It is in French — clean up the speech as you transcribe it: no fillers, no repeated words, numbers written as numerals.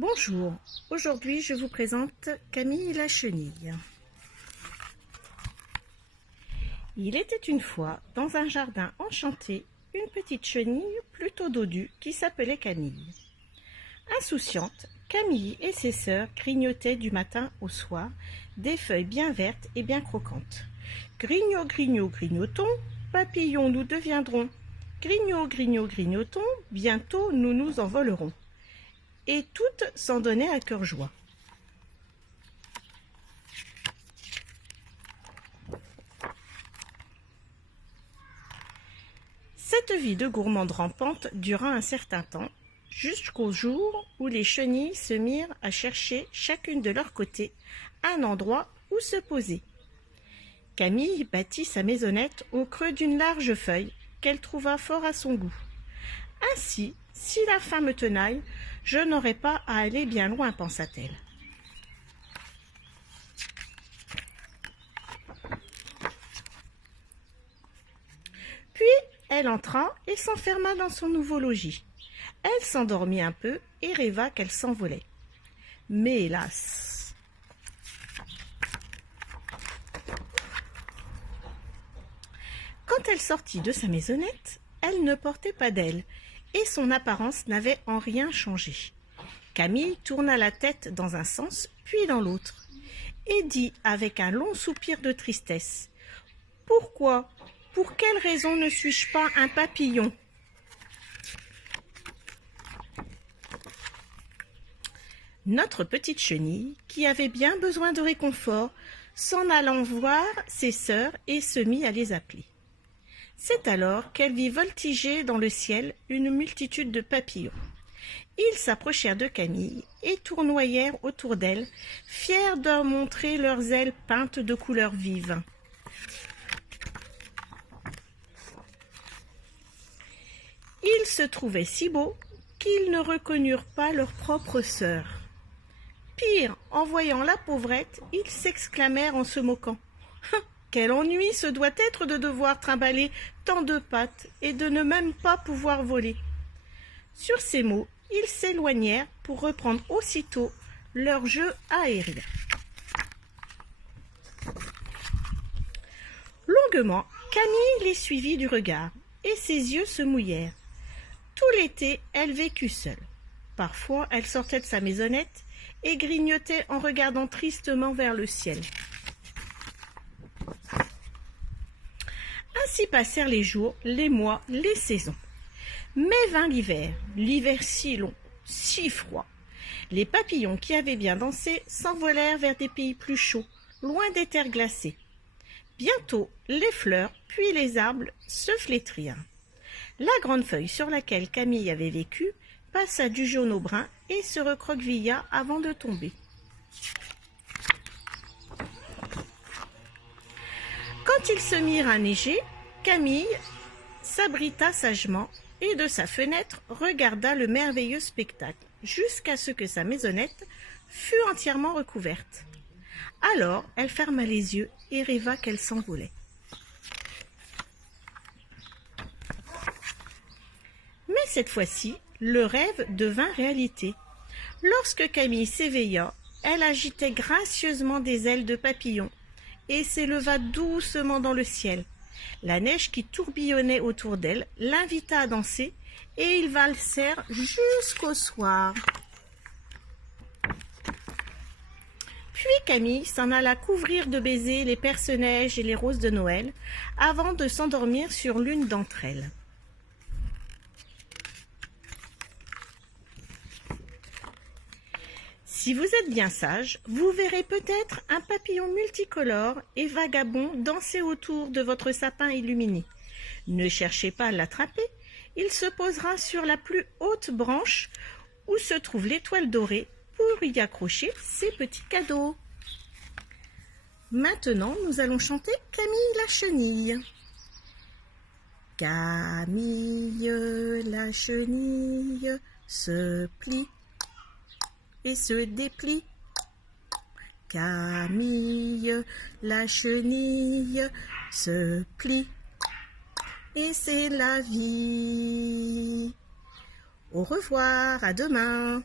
Bonjour, aujourd'hui je vous présente Camille la chenille. Il était une fois, dans un jardin enchanté, une petite chenille plutôt dodue qui s'appelait Camille. Insouciante, Camille et ses sœurs grignotaient du matin au soir des feuilles bien vertes et bien croquantes. Grignot, grignot, grignotons, papillons nous deviendrons. Grignot, grignot, grignotons, bientôt nous nous envolerons. Et toutes s'en donnaient à cœur joie. Cette vie de gourmande rampante dura un certain temps, jusqu'au jour où les chenilles se mirent à chercher chacune de leur côté un endroit où se poser. Camille bâtit sa maisonnette au creux d'une large feuille qu'elle trouva fort à son goût. Ainsi, si la faim me tenaille, je n'aurai pas à aller bien loin, pensa-t-elle. Puis elle entra et s'enferma dans son nouveau logis. Elle s'endormit un peu et rêva qu'elle s'envolait. Mais hélas! Quand elle sortit de sa maisonnette, elle ne portait pas d'aile et son apparence n'avait en rien changé. Camille tourna la tête dans un sens puis dans l'autre et dit avec un long soupir de tristesse : « Pourquoi ? Pour quelle raison ne suis-je pas un papillon ? » Notre petite chenille, qui avait bien besoin de réconfort, s'en alla voir ses sœurs et se mit à les appeler. C'est alors qu'elle vit voltiger dans le ciel une multitude de papillons. Ils s'approchèrent de Camille et tournoyèrent autour d'elle, fiers de montrer leurs ailes peintes de couleurs vives. Ils se trouvaient si beaux qu'ils ne reconnurent pas leur propre sœur. Pire, en voyant la pauvrette, ils s'exclamèrent en se moquant : « Quel ennui ce doit être de devoir trimballer tant de pattes et de ne même pas pouvoir voler !» Sur ces mots, ils s'éloignèrent pour reprendre aussitôt leur jeu aérien. Longuement, Camille les suivit du regard et ses yeux se mouillèrent. Tout l'été, elle vécut seule. Parfois, elle sortait de sa maisonnette et grignotait en regardant tristement vers le ciel. Ainsi passèrent les jours, les mois, les saisons. Mais vint l'hiver si long, si froid. Les papillons qui avaient bien dansé s'envolèrent vers des pays plus chauds, loin des terres glacées. Bientôt, les fleurs, puis les arbres se flétrirent. La grande feuille sur laquelle Camille avait vécu passa du jaune au brun et se recroquevilla avant de tomber. Quand ils se mirent à neiger, Camille s'abrita sagement et de sa fenêtre regarda le merveilleux spectacle jusqu'à ce que sa maisonnette fût entièrement recouverte. Alors elle ferma les yeux et rêva qu'elle s'envolait. Mais cette fois-ci, le rêve devint réalité. Lorsque Camille s'éveilla, elle agitait gracieusement des ailes de papillon et s'éleva doucement dans le ciel. La neige qui tourbillonnait autour d'elle l'invita à danser et ils valsèrent jusqu'au soir. Puis Camille s'en alla couvrir de baisers les perce-neige et les roses de Noël avant de s'endormir sur l'une d'entre elles. Si vous êtes bien sage, vous verrez peut-être un papillon multicolore et vagabond danser autour de votre sapin illuminé. Ne cherchez pas à l'attraper, il se posera sur la plus haute branche où se trouve l'étoile dorée pour y accrocher ses petits cadeaux. Maintenant, nous allons chanter Camille la chenille. Camille la chenille se plie et se déplie. Camille la chenille se plie et c'est la vie. Au revoir, à demain.